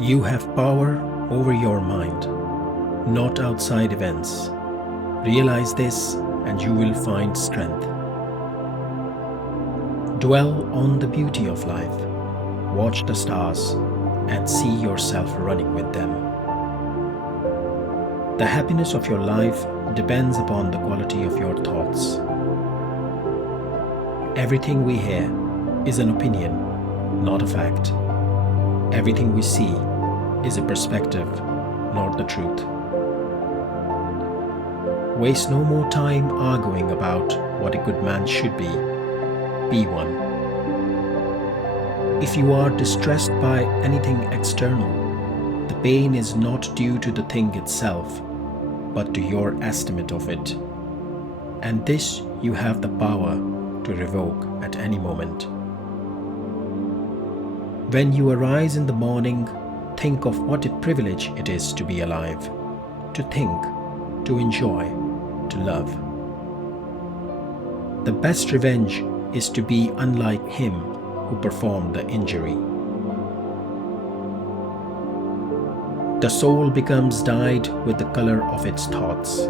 You have power over your mind, not outside events. Realize this and you will find strength. Dwell on the beauty of life. Watch the stars and see yourself running with them. The happiness of your life depends upon the quality of your thoughts. Everything we hear is an opinion, not a fact. Everything we see is a perspective, not the truth. Waste no more time arguing about what a good man should be. Be one. If you are distressed by anything external, the pain is not due to the thing itself, but to your estimate of it. And this you have the power to revoke at any moment. When you arise in the morning, think of what a privilege it is to be alive, to think, to enjoy, to love. The best revenge is to be unlike him who performed the injury. The soul becomes dyed with the color of its thoughts.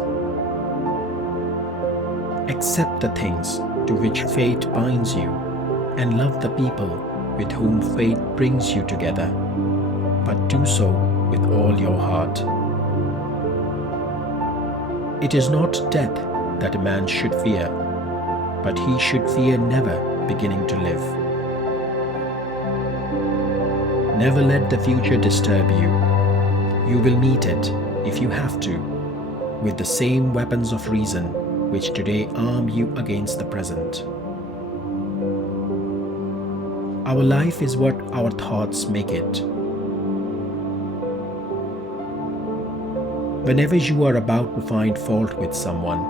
Accept the things to which fate binds you and love the people with whom fate brings you together, but do so with all your heart. It is not death that a man should fear, but he should fear never beginning to live. Never let the future disturb you. You will meet it, if you have to, with the same weapons of reason which today arm you against the present. Our life is what our thoughts make it. Whenever you are about to find fault with someone,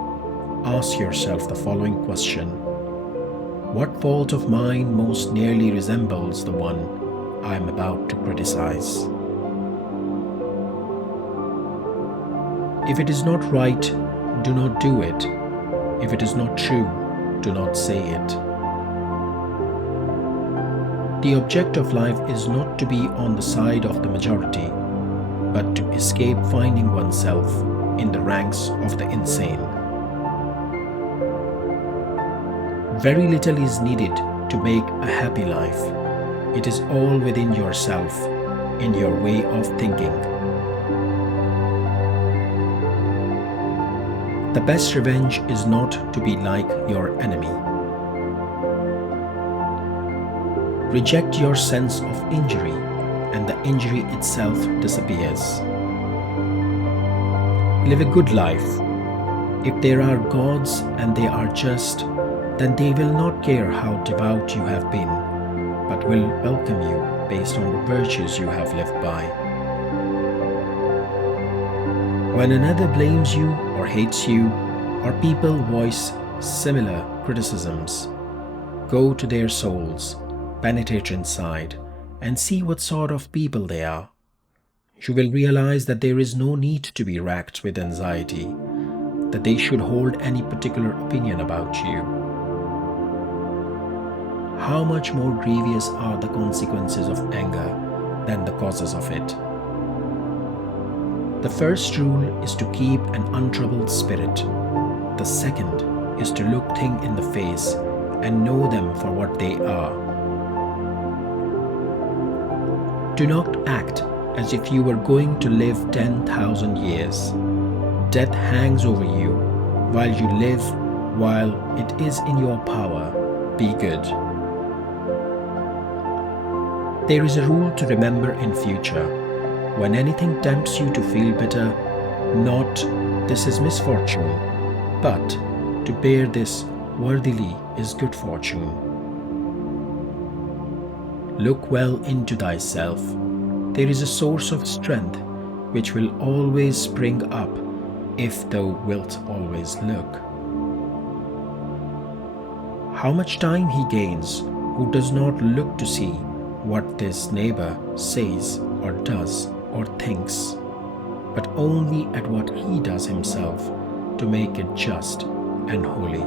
ask yourself the following question: what fault of mine most nearly resembles the one I am about to criticize? If it is not right, do not do it. If it is not true, do not say it. The object of life is not to be on the side of the majority, but to escape finding oneself in the ranks of the insane. Very little is needed to make a happy life. It is all within yourself, in your way of thinking. The best revenge is not to be like your enemy. Reject your sense of injury, and the injury itself disappears. Live a good life. If there are gods and they are just, then they will not care how devout you have been, but will welcome you based on the virtues you have lived by. When another blames you or hates you, or people voice similar criticisms, go to their souls, penetrate inside, and see what sort of people they are. You will realize that there is no need to be racked with anxiety, that they should hold any particular opinion about you. How much more grievous are the consequences of anger than the causes of it? The first rule is to keep an untroubled spirit. The second is to look things in the face and know them for what they are. Do not act as if you were going to live 10,000 years. Death hangs over you while you live. While it is in your power, be good. There is a rule to remember in future. When anything tempts you to feel bitter, not "this is misfortune," but to bear this worthily is good fortune. Look well into thyself. There is a source of strength which will always spring up if thou wilt always look. How much time he gains who does not look to see what his neighbor says or does or thinks, but only at what he does himself to make it just and holy.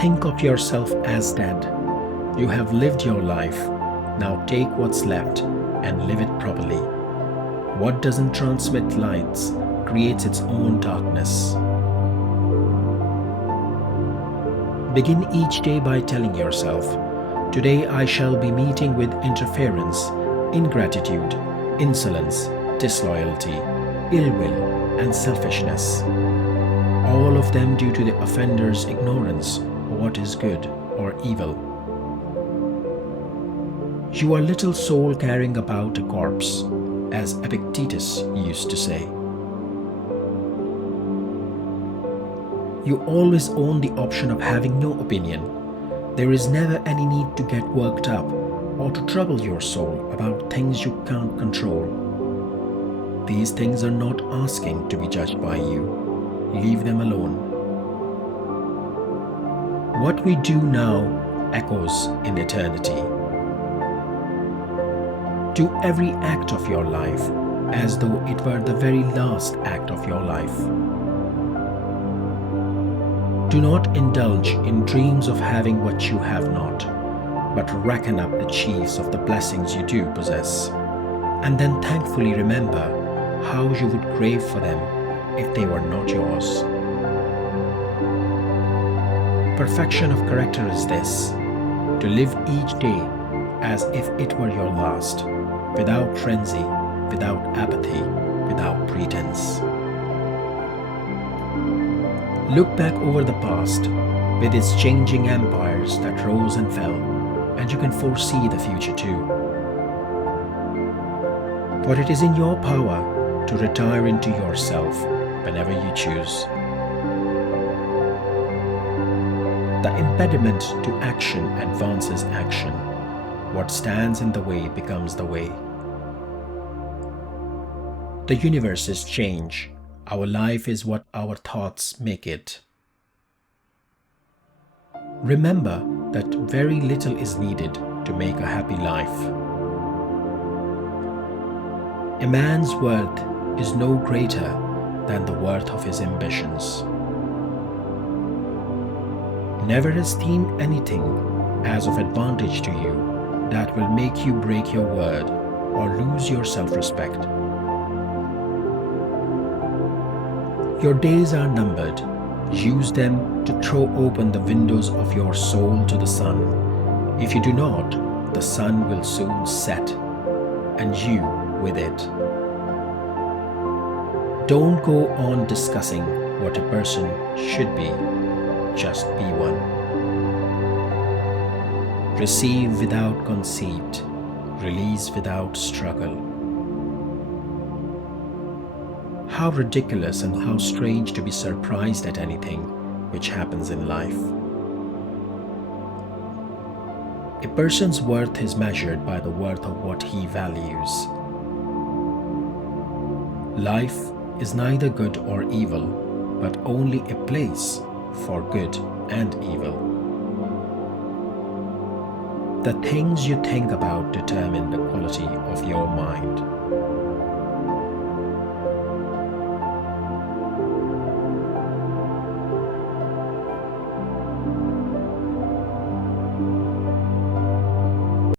Think of yourself as dead. You have lived your life. Now take what's left and live it properly. What doesn't transmit lights creates its own darkness. Begin each day by telling yourself, "Today I shall be meeting with interference, ingratitude, insolence, disloyalty, ill will, and selfishness. All of them due to the offender's ignorance of what is good or evil." You are little soul carrying about a corpse, as Epictetus used to say. You always own the option of having no opinion. There is never any need to get worked up or to trouble your soul about things you can't control. These things are not asking to be judged by you. Leave them alone. What we do now echoes in eternity. Do every act of your life as though it were the very last act of your life. Do not indulge in dreams of having what you have not, but reckon up the chiefs of the blessings you do possess, and then thankfully remember how you would crave for them if they were not yours. Perfection of character is this: to live each day as if it were your last, without frenzy, without apathy, without pretense. Look back over the past with its changing empires that rose and fell, and you can foresee the future too. For it is in your power to retire into yourself whenever you choose. The impediment to action advances action. What stands in the way becomes the way. The universe is change. Our life is what our thoughts make it. Remember that very little is needed to make a happy life. A man's worth is no greater than the worth of his ambitions. Never esteem anything as of advantage to you that will make you break your word or lose your self-respect. Your days are numbered. Use them to throw open the windows of your soul to the sun. If you do not, the sun will soon set, and you with it. Don't go on discussing what a person should be. Just be one. Receive without conceit. Release without struggle. How ridiculous and how strange to be surprised at anything which happens in life. A person's worth is measured by the worth of what he values. Life is neither good or evil, but only a place for good and evil. The things you think about determine the quality of your mind.